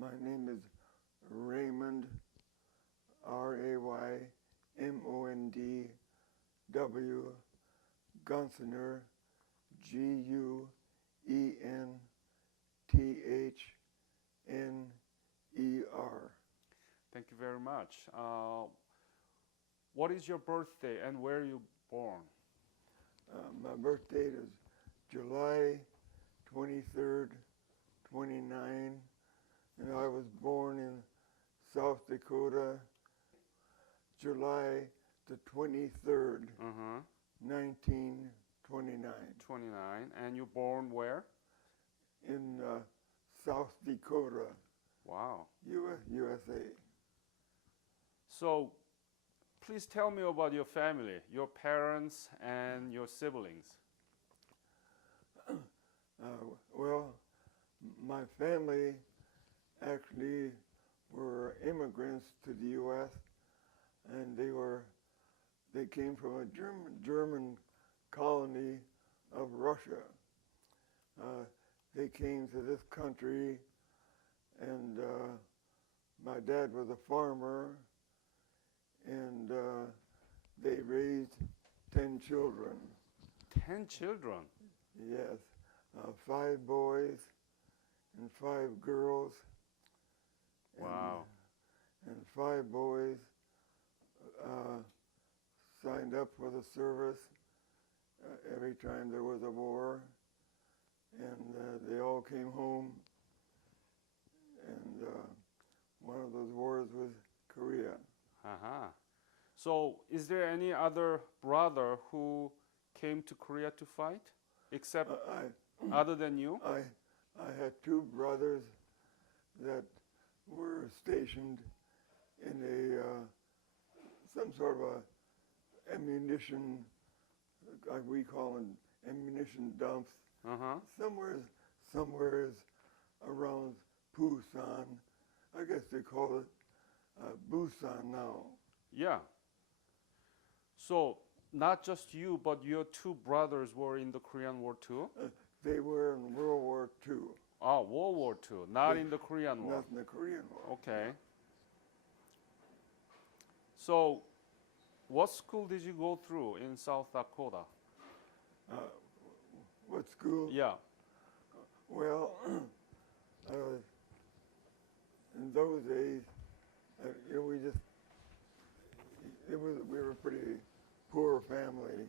My name is Raymond, Raymond W, Guenthner, Guenther. Thank you very much. What is your birthday and where are you born? My birth date is July 23rd, 29, and I was born in South Dakota, July the 23rd, Uh-huh. 1929, 29. And you born where? in South Dakota, Wow. USA. So please tell me about your family, your parents and your siblings. Well, my family actually were immigrants to the U.S. and they came from a German colony of Russia. They came to this country, and my dad was a farmer, and they raised 10 children. 10 children. Yes, 5 boys and 5 girls. Wow. And 5 boys signed up for the service every time there was a war, and they all came home. And one of those wars was Korea. Uh-huh. So is there any other brother who came to Korea to fight except other than you? I had 2 brothers that were stationed in some sort of a ammunition, like we call them, ammunition dumps, Uh-huh. somewhere around Busan. I guess they call it Busan now. Yeah. So not just you, but your 2 brothers were in the Korean War too? They were in World War II. Oh, World War II, not in the Korean War. Not in the Korean War. Okay. So what school did you go through in South Dakota? What school? Yeah. Well, in those days, we were a pretty poor family,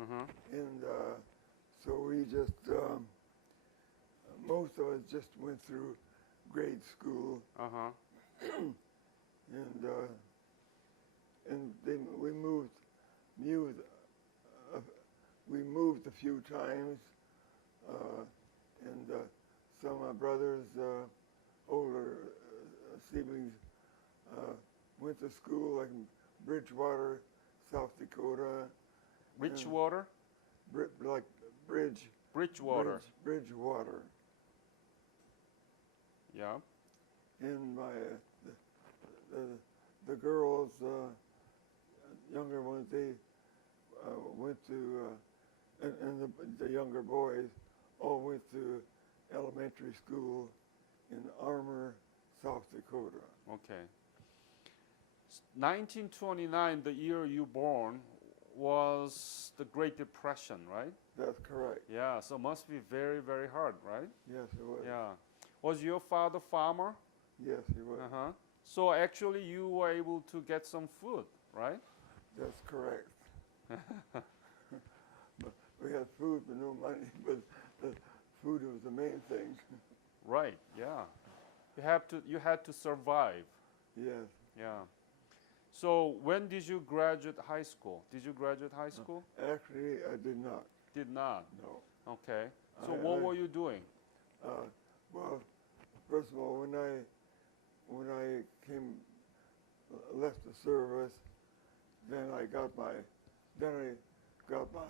Uh-huh. and so we just most of us just went through grade school, Uh-huh. and then we moved a few times, and some of my brothers, older siblings, went to school like in Bridgewater, South Dakota. Richwater? Like Bridgewater. Bridgewater. Yeah. And the girls, younger ones, they went to, and the younger boys all went to elementary school in Armour, South Dakota. Okay. 1929, the year you born, was the Great Depression, right? That's correct. Yeah, so must be very, very hard, right? Yes, it was. Yeah. Was your father farmer? Yes, he was. Uh-huh. So actually you were able to get some food, right? That's correct. But we had food but no money, but the food was the main thing. Right, yeah. You had to survive. Yes. Yeah. So when did you graduate high school? Did you graduate high school? Actually, I did not. Did not. No. Okay. So what were you doing? Well, first of all, when I left the service, then I got my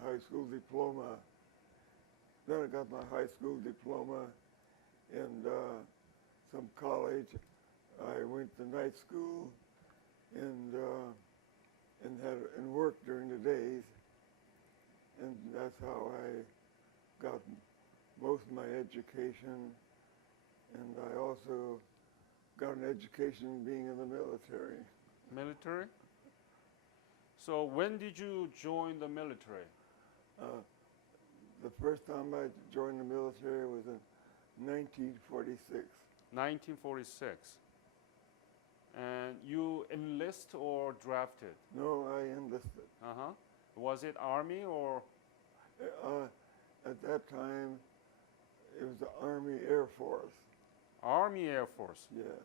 high school diploma. Then I got my high school diploma and some college. I went to night school and worked during the days, and that's how I got most of my education. And I also got an education being in the military. Military? So when did you join the military? The first time I joined the military was in 1946. 1946. And you enlist or drafted? No, I enlisted. Uh-huh. Was it Army or? At that time, it was the Army Air Force. Army Air Force. Yeah.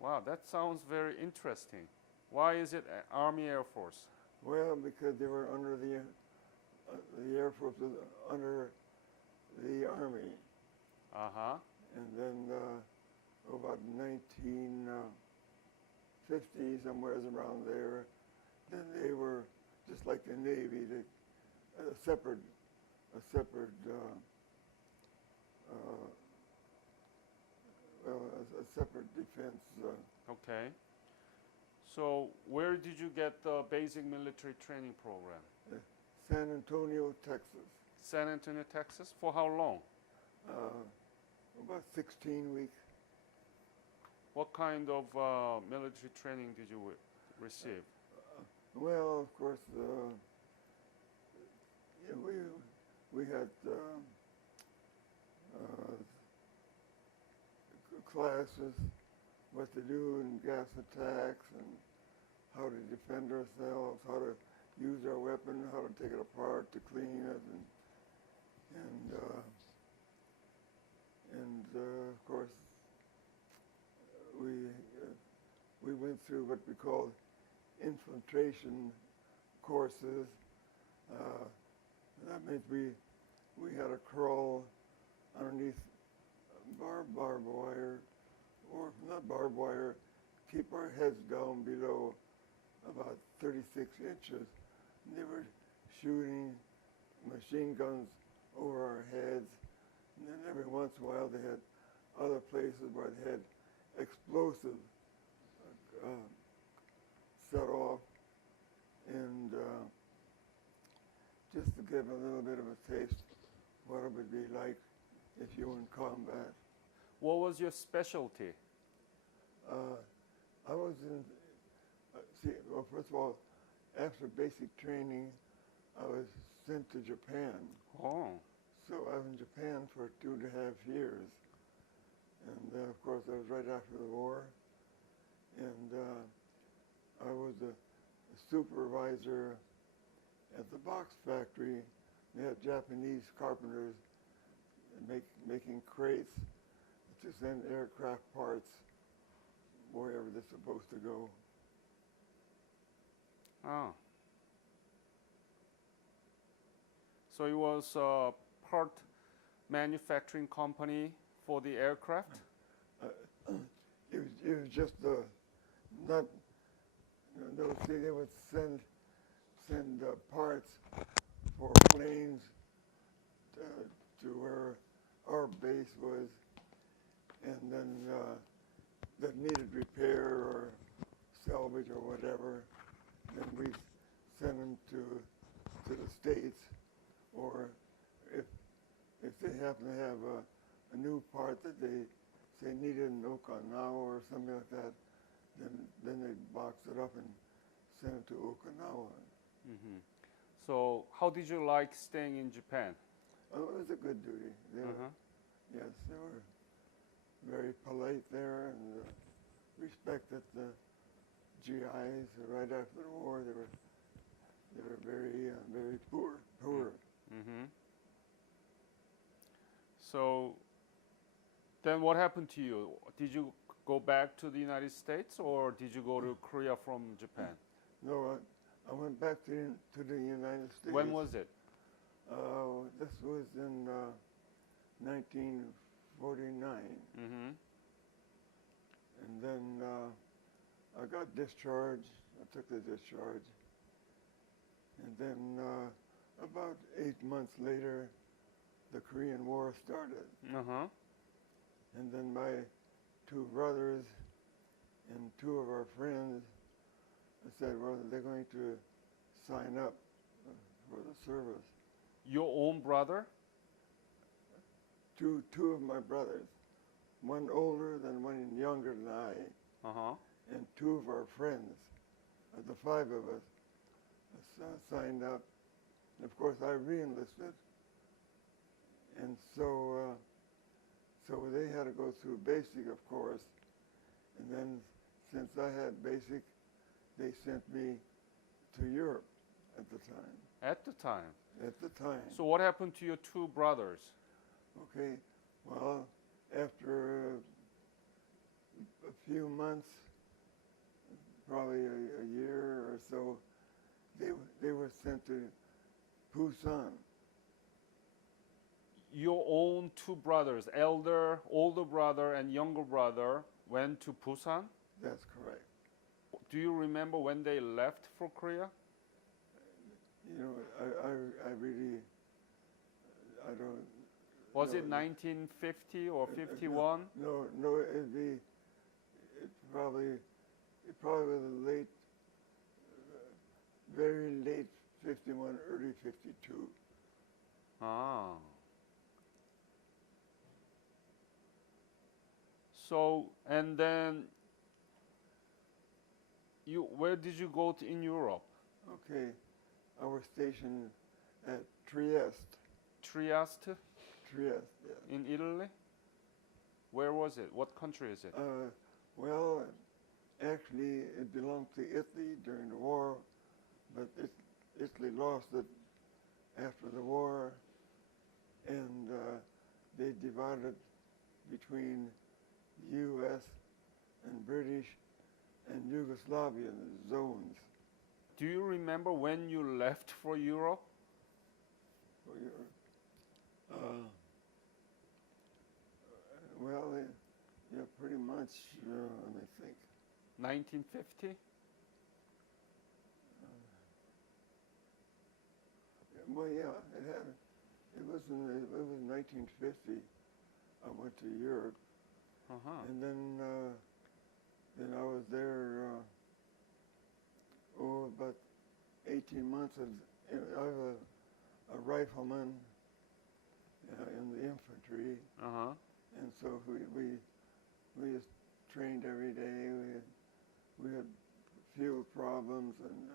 Wow, that sounds very interesting. Why is it Army Air Force? Well, because they were under the Air Force was under the Army. Uh-huh. And then about 1950, somewhere around there, then they were just like the Navy, a separate defense. Okay. So where did you get the basic military training program? San Antonio, Texas. San Antonio, Texas? For how long? About 16 weeks. What kind of military training did you receive? Well, of course, we had classes, what to do in gas attacks and how to defend ourselves, how to use our weapon, how to take it apart, to clean it, and of course we went through what we called infiltration courses. That meant we had to crawl underneath barbed wire, or not barbed wire, keep our heads down below about 36 inches. And they were shooting machine guns over our heads, and then every once in a while they had other places where they had explosive set off, and just to give a little bit of a taste what it would be like if you were in combat. What was your specialty? I was in, well, first of all, after basic training, I was sent to Japan. Oh. So I was in Japan for 2.5 years. And of course, that was right after the war. And I was a supervisor at the box factory. They had Japanese carpenters making crates to send aircraft parts wherever they're supposed to go. Ah. So it was a part manufacturing company for the aircraft? It was just not, no, see, they would send parts for planes to where our base was, and then that needed repair or salvage or whatever, then we send them to the States, or if they happen to have a new part that they say needed in Okinawa or something like that, then they box it up and send it to Okinawa. Mm-hmm. So how did you like staying in Japan? Oh, it was a good duty. They were, yes, they were very polite there and respected the GIs. Right after the war, they were very poor. Mm-hmm. So then what happened to you? Did you go back to the United States, or did you go to Korea from Japan? No, I went back to the United States. When was it? This was in 1949. Mm-hmm. And then I got discharged. I took the discharge. And then about 8 months later, the Korean War started. Uh-huh. And then my 2 brothers and 2 of our friends said, well, they're going to sign up for the service. Your own brother? 2 of my brothers, one older than one younger than I, Uh-huh. and two of our friends, the five of us, signed up. And of course, I re-enlisted, and so they had to go through basic, of course, and then since I had basic, they sent me to Europe at the time. At the time. At the time. So what happened to your two brothers? Okay, well, after a few months, probably a year or so, they were sent to Busan. Your own two brothers, older brother and younger brother, went to Busan? That's correct. Do you remember when they left for Korea? You know, I really, I don't. Was know. it 1950 or 51? No, it probably was late, very late 51, early 52. Ah. So, and then where did you go in Europe? Okay, I was stationed at Trieste. Trieste Trieste, yes. in Italy? Where was it? What country is it? Well, actually, it belonged to Italy during the war, but Italy lost it after the war, and they divided between U.S. and British and Yugoslavian zones. Do you remember when you left for Europe? For Europe. Well, yeah, pretty much. Let me think. 1950? Well, yeah, it was 1950. I went to Europe, Uh-huh. and then I was there about 18 months. I was a rifleman in the infantry, Uh-huh. and so we just trained every day. We had field problems and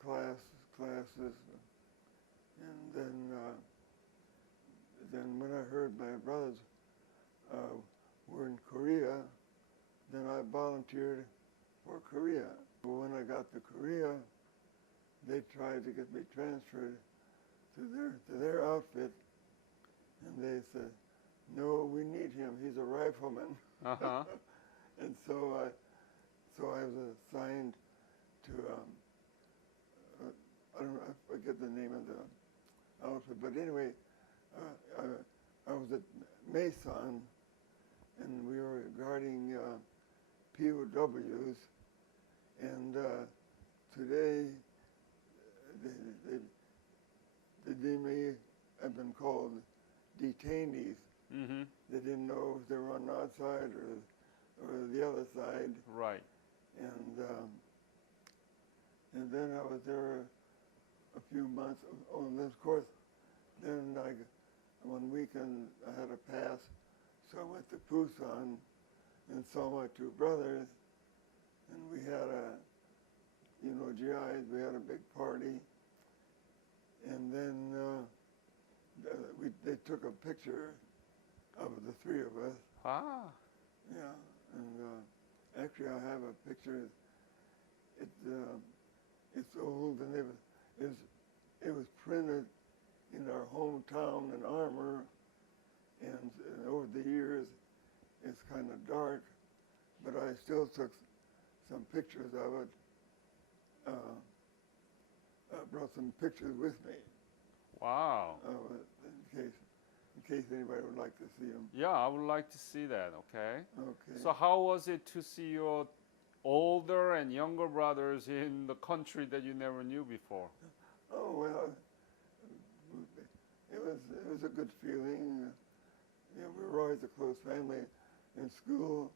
classes, and then when I heard my brothers were in Korea, then I volunteered for Korea. But when I got to Korea, they tried to get me transferred to their outfit, and they said, "No, we need him. He's a rifleman." Uh-huh. And so I was assigned to I forget the name of the outfit, but anyway, I was at Mason, and we were guarding POWs, and today they may have been called detainees. Mm-hmm. They didn't know if they were on our side or the other side, Right. and then I was there a few months. Oh, and then of course, then one weekend I had a pass, so I went to Busan and saw my two brothers, and we had GIs, we had a big party, and then they took a picture of the three of us. Ah. Yeah, and actually I have a picture. It's old, and it was printed in our hometown in Armour, and over the years it's kind of dark, but I still took some pictures of it. I brought some pictures with me Wow. in case anybody would like to see them. Yeah, I would like to see that, okay? Okay. So how was it to see your older and younger brothers in the country that you never knew before? Oh, well, it was a good feeling. We were always a close family in school.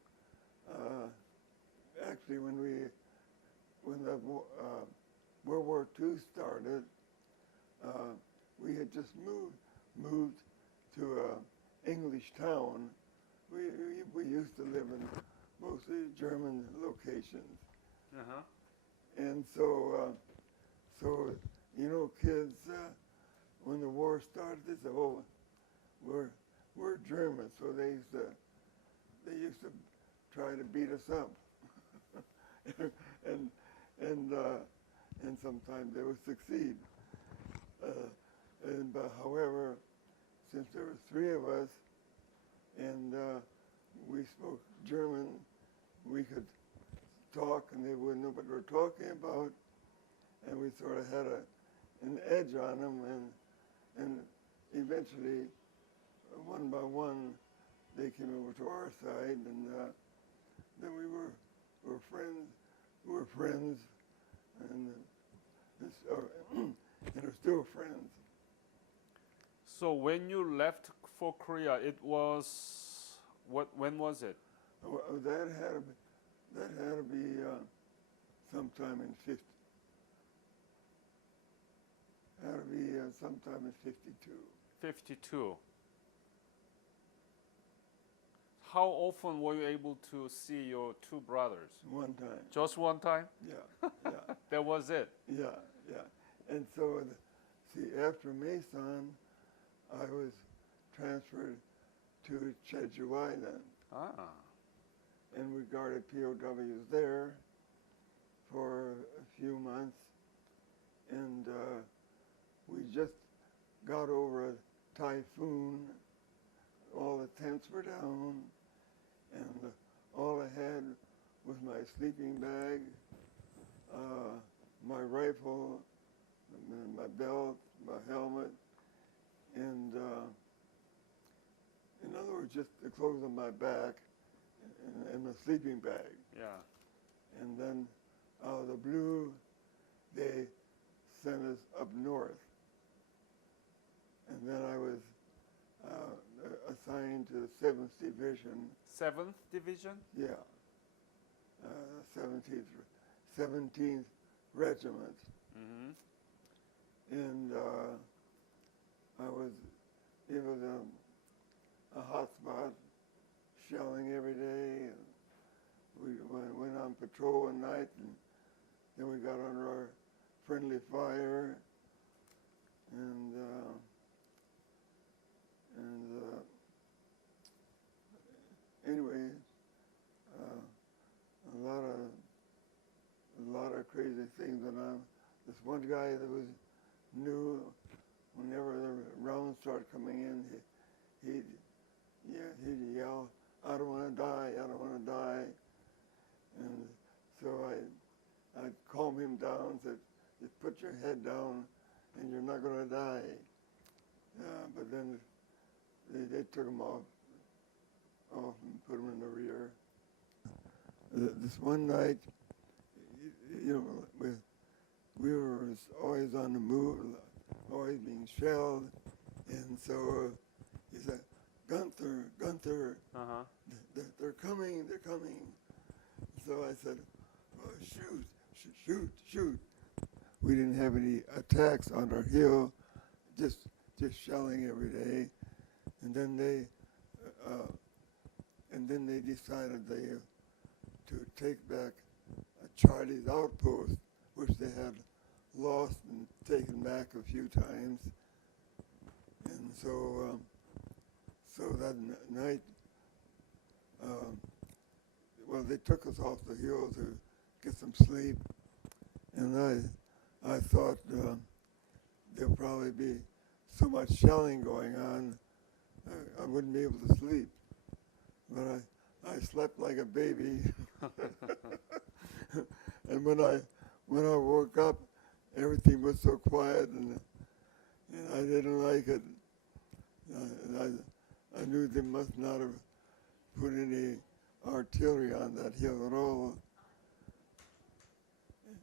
Actually, when the World War II started, we had just moved to an English town, we used to live in mostly German locations, Uh-huh. and so kids when the war started, they said, "Oh, we're German," so they used to try to beat us up, and and sometimes they would succeed. But however, since there were three of us, and we spoke German, we could talk, and they wouldn't know what we were talking about, and we sort of had an edge on them, and eventually, one by one, they came over to our side, and then we were friends. We were friends, and and are still friends. So when you left for Korea, it was when was it? That had to be sometime in 50. Had to be sometime in 52. 52. How often were you able to see your two brothers? One time. Just one time? Yeah, yeah. That was it? Yeah, yeah. And so, after Mason, I was transferred to Jeju Island Ah. and we guarded POWs there for a few months. And we just got over a typhoon. All the tents were down, and all I had was my sleeping bag, my rifle, my belt, my helmet, and in other words, just the clothes on my back and my sleeping bag. Yeah. And then out of the blue, they sent us up north. And then I was assigned to the 7th Division. 7th Division? Yeah, 17th Regiment. Mm-hmm. And it was a hot spot, shelling every day. And we went on patrol at night, and then we got under our friendly fire. And anyway, a lot of crazy things went on. This one guy that was new, whenever the rounds started coming in, he'd yell, "I don't want to die, I don't want to die." And so I'd calm him down, said, "Just put your head down and you're not going to die." But then they took him off and put him in the rear. This one night, we were always on the move, always being shelled, and so he said, Guenthner, Uh-huh. they're coming. So I said, "Oh, shoot. We didn't have any attacks on our hill, just shelling every day. And then they decided to take back Charlie's outpost, which they had lost and taken back a few times. And so that night, they took us off the hill to get some sleep, and I thought there'll probably be so much shelling going on, I wouldn't be able to sleep. But I slept like a baby. And when I woke up, everything was so quiet, and I didn't like it. I knew they must not have put any artillery on that hill at all.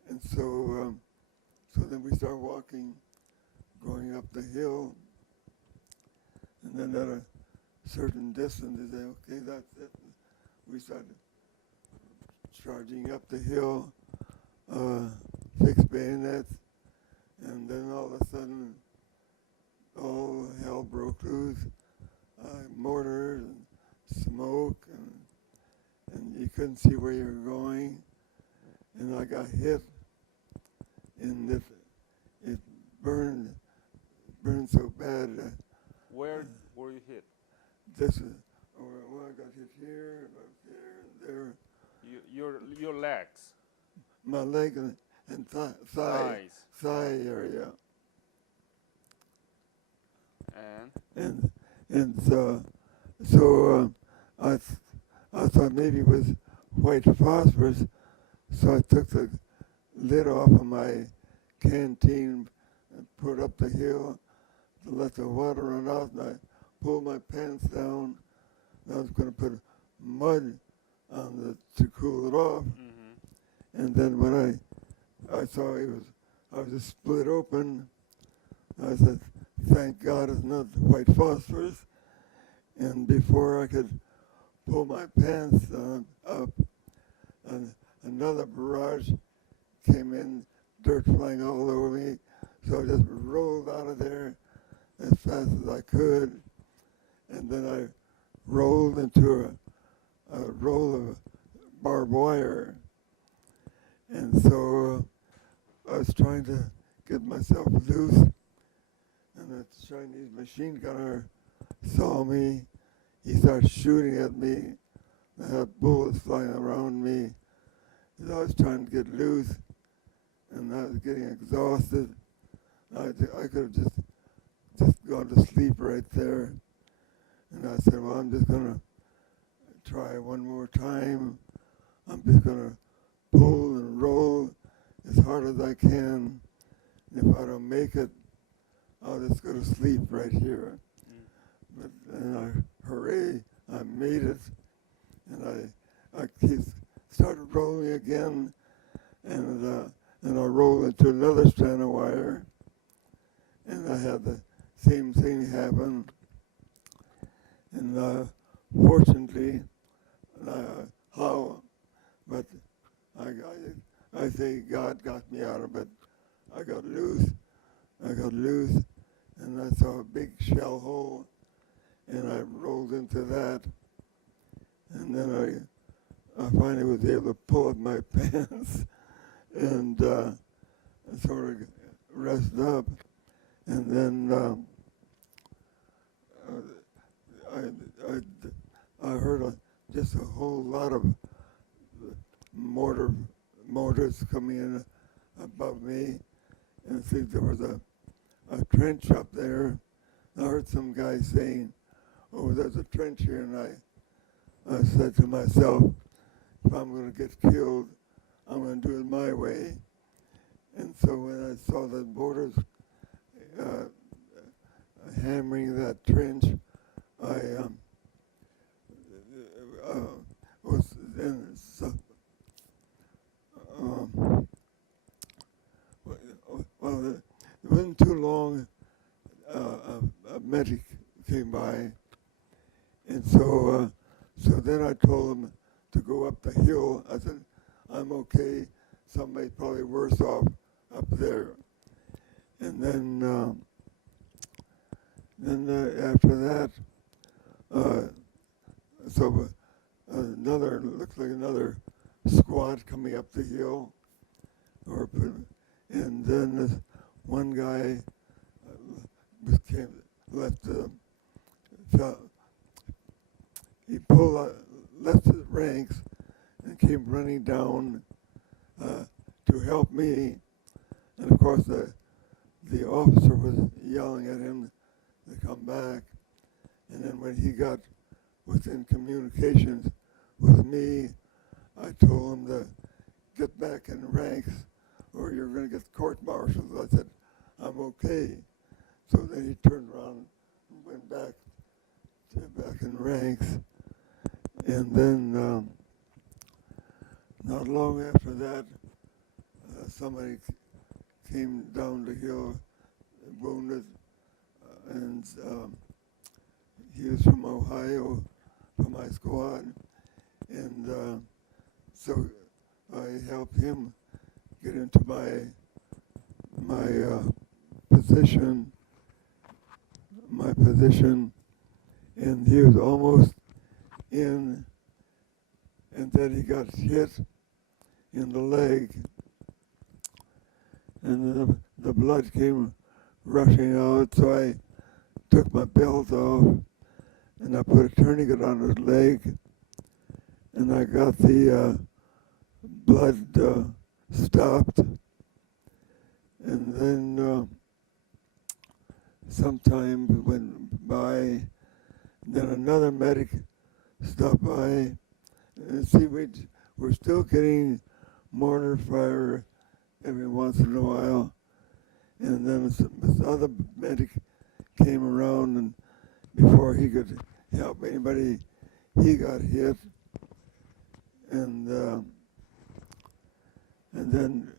And so then we started walking, going up the hill, and then at a certain distance, they said, "Okay, that's it." We started charging up the hill, fixed bayonets, and then all of a sudden, all hell broke loose. Mortars and smoke, and you couldn't see where you were going. And I got hit, and it burned so bad. Where were you hit? This is, well, I got hit here, up there, and there. Your legs. My leg and Thighs. thigh area. And So I thought maybe it was white phosphorus, so I took the lid off of my canteen and put it up the hill to let the water run out, and I pulled my pants down. I was going to put mud on to cool it off, and then when I saw I was just split open, I said, "Thank God it's not white phosphorus." And before I could pull my pants up, and another barrage came in, dirt flying all over me. So I just rolled out of there as fast as I could. And then I rolled into a roll of barbed wire. And so I was trying to get myself loose. And a Chinese machine gunner saw me. He started shooting at me. I had bullets flying around me. And I was trying to get loose, and I was getting exhausted. I could have just gone to sleep right there. And I said, well, I'm just going to try one more time. I'm just going to pull and roll as hard as I can. If I don't make it, I'll just go to sleep right here. But then hooray, I made it. And I started rolling again, and I rolled into another strand of wire, and I had the same thing happen. And fortunately, but I say God got me out of it. I got loose, and I saw a big shell hole, and I rolled into that, and then I finally was able to pull up my pants and sort of rest up, and then I heard just a whole lot of mortars coming in above me, and see there was a trench up there. I heard some guy saying, "Oh, there's a trench here," and I said to myself, if I'm going to get killed, I'm going to do it my way. And so when I saw the mortars hammering that trench, I was in. Well, it wasn't too long. A medic came by, and so then I told him to go up the hill. I said, I'm okay. Somebody's probably worse off up there. And then after that, looks like another squad coming up the hill. And then this one guy left his ranks and came running down to help me. And of course, the officer was yelling at him to come back. And then when he got within communications with me, I told him to get back in ranks or you're going to get court-martialed. I said, I'm okay. So then he turned around and went back in ranks. And then not long after that, somebody came down the hill wounded, and he was from Ohio, from my squad, and so I helped him get into my position, and he was in, and then he got hit in the leg, and the blood came rushing out, so I took my belt off, and I put a tourniquet on his leg, and I got the blood stopped, and then some time went by, then another medic stopped by, and see, we're still getting mortar fire every once in a while, and then this other medic came around, and before he could help anybody, he got hit, and then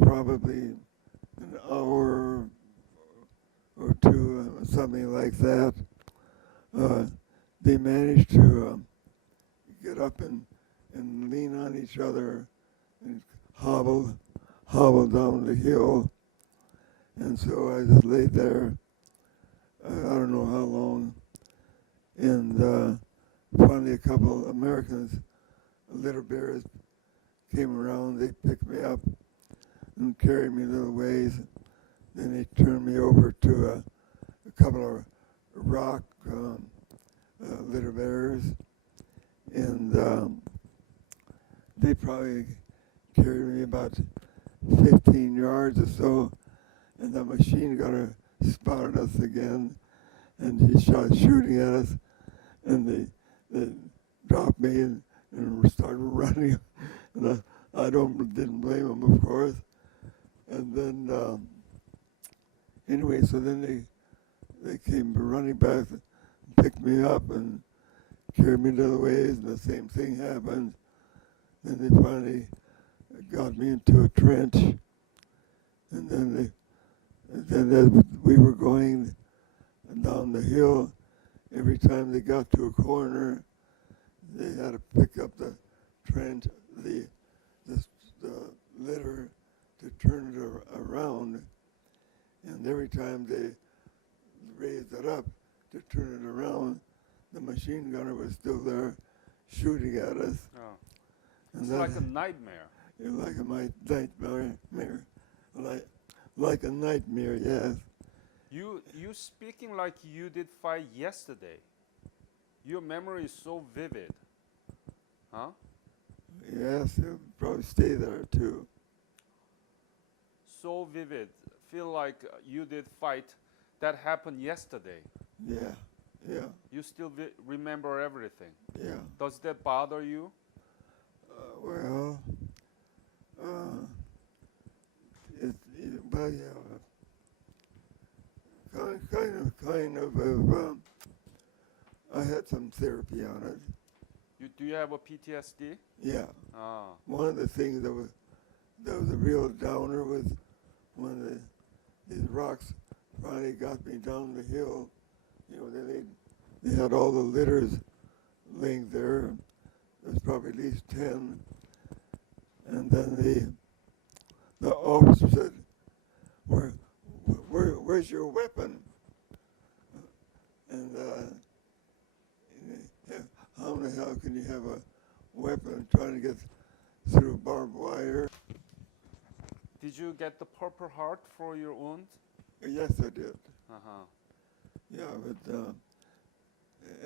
probably an hour or two, something like that, they managed to get up and lean on each other and hobble down the hill. And so I just laid there, I don't know how long, and finally a couple Americans, little bears, came around. They picked me up and carried me a little ways. Then they turned me over to a couple of rock little bears, and they probably carried me about 15 yards or so, and the machine gunner spotted us again, and he started shooting at us, and they dropped me and started running, and I didn't blame them, of course. And then anyway, so then they came running back, and picked me up and carried me to the ways, and the same thing happened. Then they finally got me into a trench, and then as we were going down the hill, every time they got to a corner, they had to pick up the trench, the litter, to turn it around, and every time they raised it up to turn it around, the machine gunner was still there shooting at us. Oh. And It's like a nightmare. like a nightmare, like a nightmare, yes. You speaking like you did fight yesterday. Your memory is so vivid. Huh? Yes, it'll probably stay there too. So vivid. Feel like you did fight that happened yesterday. Yeah, yeah, You still remember everything. yeah. Does that bother you? Well, but yeah, kind of. I had some therapy on it. Do you have a PTSD? Yeah. Ah. One of the things that was a real downer was when these rocks finally got me down the hill. You know, they had all the litters laying there. There's probably at least 10. And then the officer said, where's your weapon? And how in the hell can you have a weapon trying to get through barbed wire? Did you get the Purple Heart for your wound? Yes, I did. Uh-huh. Yeah, but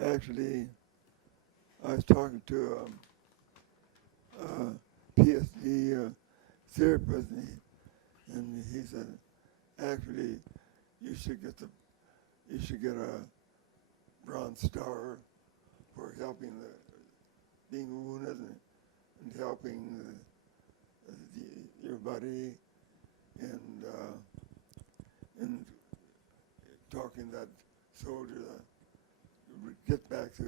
actually, I was talking to a PSD therapist, and he said, actually, you should get a Bronze Star for helping being wounded and helping your buddy and talking that soldier that get back to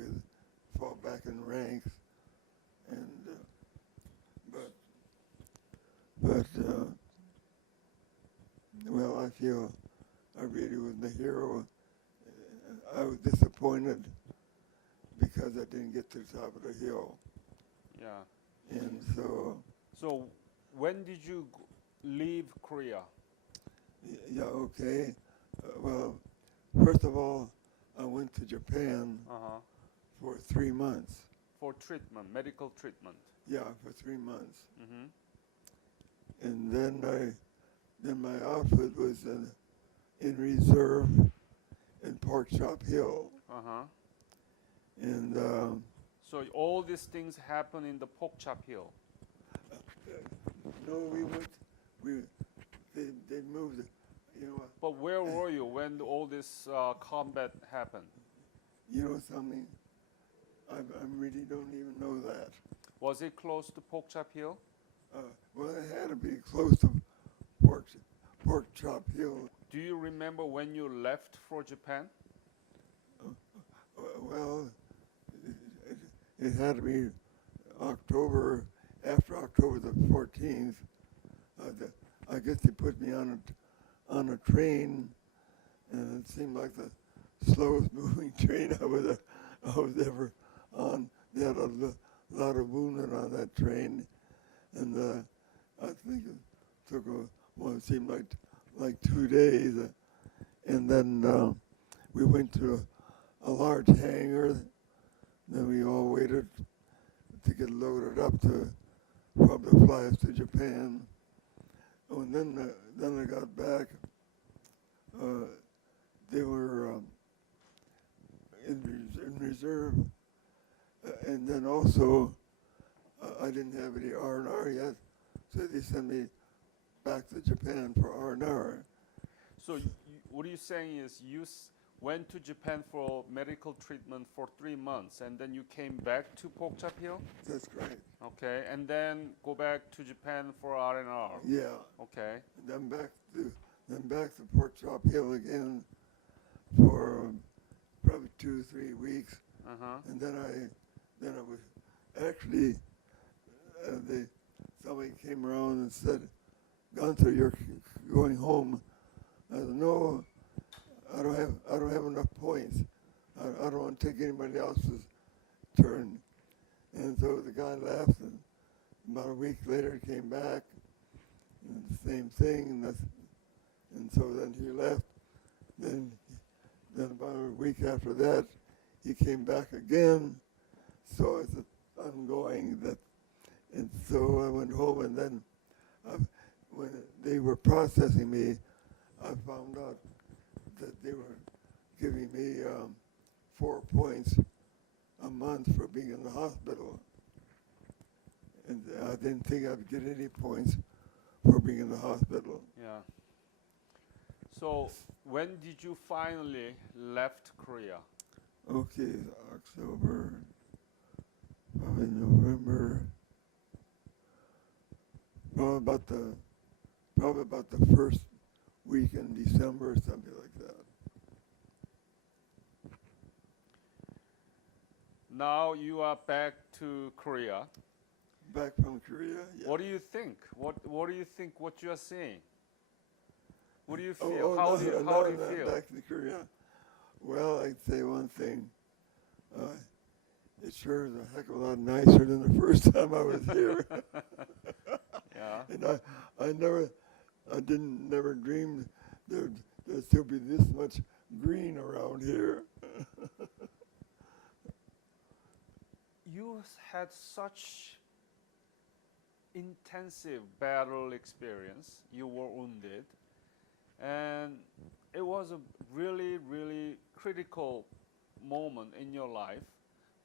fall back in ranks, and but well, I feel I really was the hero. I was disappointed because I didn't get to the top of the hill. Yeah. And so. So when did you leave Korea? Yeah, okay. Well, first of all, I went to Japan Uh-huh. for 3 months. For treatment, medical treatment. Yeah, for 3 months. Mm-hmm. And then my outfit was in reserve in Pork Chop Hill. Uh-huh. And So all these things happen in the Pork Chop Hill. no, they moved, But where were you when all this combat happened? you know something? I really don't even know that. Was it close to Pork Chop Hill? Well, it had to be close to Pork Chop Hill. Do you remember when you left for Japan? Well, it had to be after October the 14th. I guess they put me on a train, and it seemed like the slowest moving train I was ever on. They had a lot of wounded on that train, and I think it took it seemed like 2 days, and then we went to a large hangar. Then we all waited to get loaded up to probably fly us to Japan. Oh, and then I got back. They were in reserve, and then also I didn't have any R&R yet, so they sent me back to Japan for R&R. So what are you saying is you went to Japan for medical treatment for 3 months, and then you came back to Pork Chop Hill? That's right. Okay, and then go back to Japan for R&R? Yeah. Okay. And then back to Pork Chop Hill again for probably 2 or 3 weeks, Uh-huh. and then I was actually somebody came around and said, "Guenthner, you're going home." I said, "No, I don't have enough points. I don't want to take anybody else's turn." And so the guy left, and about a week later he came back, and the same thing, and so then he left. Then about a week after that, he came back again. So I said, "I'm going." And so I went home, and then when they were processing me, I found out that they were giving me 4 points a month for being in the hospital. And I didn't think I'd get any points for being in the hospital. Yeah. So when did you finally left Korea? Okay, October, probably November, probably about the first week in December or something like that. Now you are back to Korea. Back from Korea, yeah. What do you think? What do you think what you are seeing? What do you Oh, feel? oh, how no, do you no, feel? back to Korea. Well, I'd say one thing. It sure is a heck of a lot nicer than the first time I was here. Yeah. And I never dreamed there'd still be this much green around here. You had such intensive battle experience. You were wounded, and it was a really, really critical moment in your life.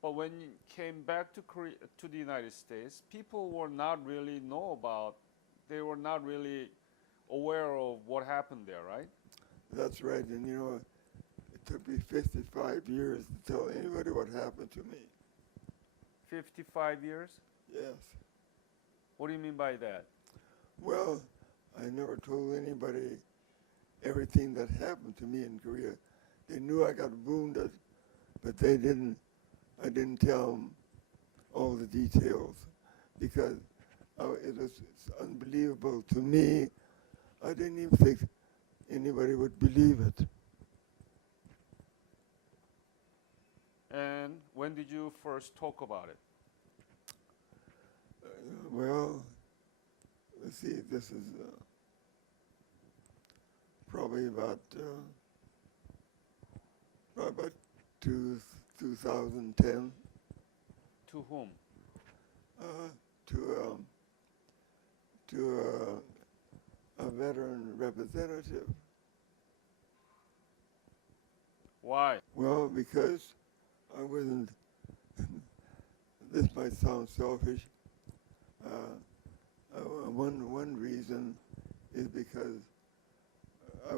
But when you came back to Korea, to the United States, people were not really they were not really aware of what happened there, right? That's right, and it took me 55 years to tell anybody what happened to me. 55 years? Yes. What do you mean by that? Well, I never told anybody everything that happened to me in Korea. They knew I got wounded, but I didn't tell them all the details because it's unbelievable to me. I didn't even think anybody would believe it. And when did you first talk about it? Well, let's see, this is probably about 2010 To whom? to a veteran representative. Why? Well, because I wasn't. This might sound selfish. One reason is because I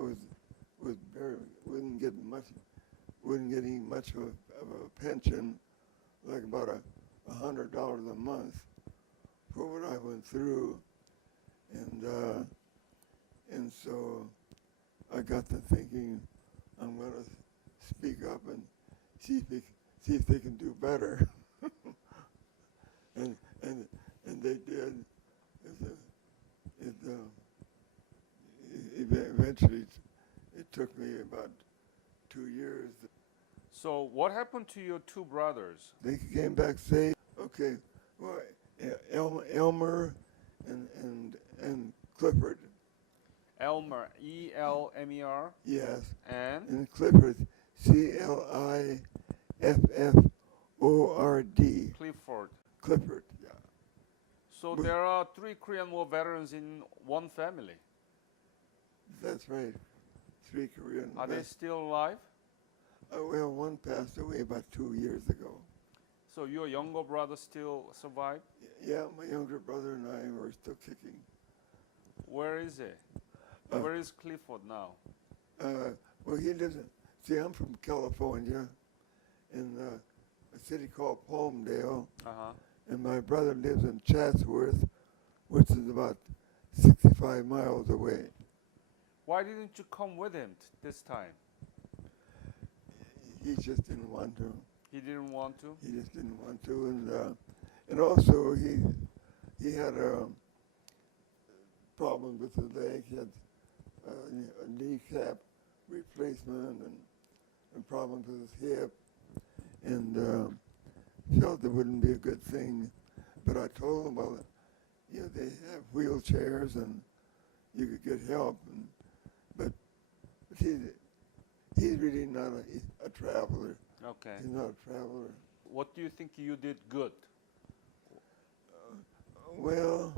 wasn't getting much of a pension, like about $100 a month for what I went through, and so I got to thinking I'm going to speak up and see if they can do better, and they did. Eventually, it took me about 2 years. So what happened to your two brothers? They came back safe. Okay, well, Elmer and Clifford. Elmer, E-L-M-E-R, Yes, and Clifford, Clifford. Clifford. Clifford. Yeah. So there are 3 Korean War veterans in one family. That's right. 3 Korean. Are they still alive? Well, one passed away about 2 years ago. So your younger brother still survived? Yeah, my younger brother and I were still kicking. Where is he? Where is Clifford now? Well, he lives in, see, I'm from California, in a city called Palmdale, Uh-huh. and my brother lives in Chatsworth, which is about 65 miles away. Why didn't you come with him this time? He just didn't want to. He didn't want to? He just didn't want to, and also he had a problem with his leg. He had a kneecap replacement and problems with his hip, and felt it wouldn't be a good thing. But I told him, well, they have wheelchairs and you could get help, but he's really not a traveler. Okay. He's not a traveler. What do you think you did good? Well,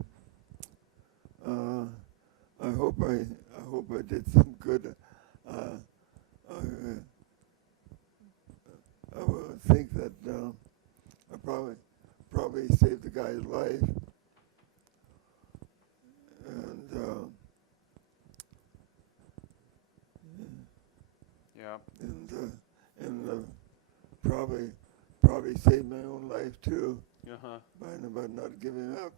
I hope I did some good. I would think that I probably saved the guy's life, and Yeah. and probably saved my own life too Uh-huh. by not giving up.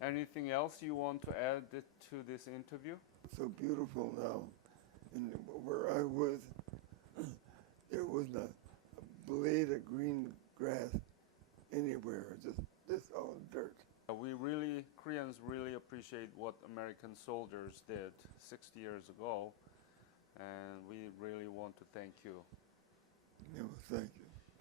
Anything else you want to add to this interview? It's so beautiful now, and where I was, there wasn't a blade of green grass anywhere. Just all dirt. Koreans really appreciate what American soldiers did 60 years ago, and we really want to thank you. Thank you.